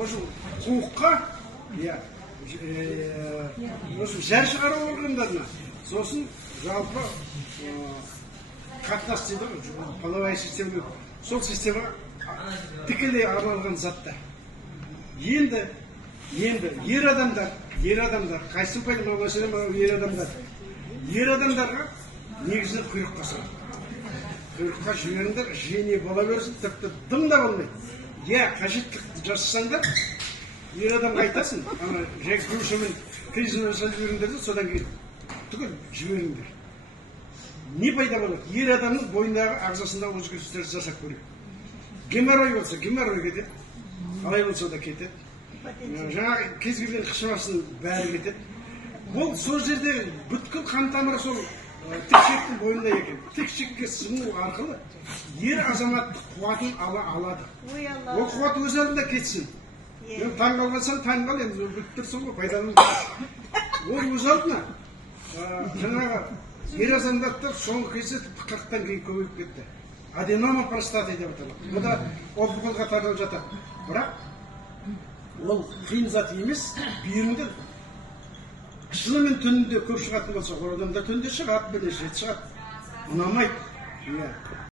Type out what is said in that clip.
осы қуыққа осы жар шығару органдарына сосын жалпы қатынас дейді ғой, половая система, сол системаға тікелей арналған заттар. Енді ер адамдар, қайсың пайда мәселе ер адамдарға негізі құйрыққа салады. Құйрыққа жіберіңдер, жине бола берсін, тіпті дым да болмайды. Қажеттілікті жасасаңдар, ер адамға айтасың, жай күршімен кризимен жіберіңдер де, содан кейін түгел жіберіңдер. Не пайда болады? Ер адамның бойындағы ағзасындағы өзгерістерді жасап көреді. Геморрой болса, геморрой кетеді. Қалай болса да кетеді. Жаңағы кез келген қышымасының бәрі кетеді. Ол сол жерде бүткіл қан тамыры сол тікшектің бойында екен. Тікшекке сіңу арқылы ер азаматтық қуатын алады. Ол қуат өз алдында кетсін. Таң қалғансаң, таң қал, енді бүттірсің ғой, пайдаланып. Ол өз алдына жаңағы ер азаматтар соңғы кезде 40-тан кейін көбейіп кетті. Аденома простаты деп аталады. Бұл да обықылға таралып жатады. Бірақ ол қиын зат емес, бүйіріңде шынымен түнінде көп шығатын болса, ол адамда түнде шығады, бірнеше рет шығады. Ұнамайды.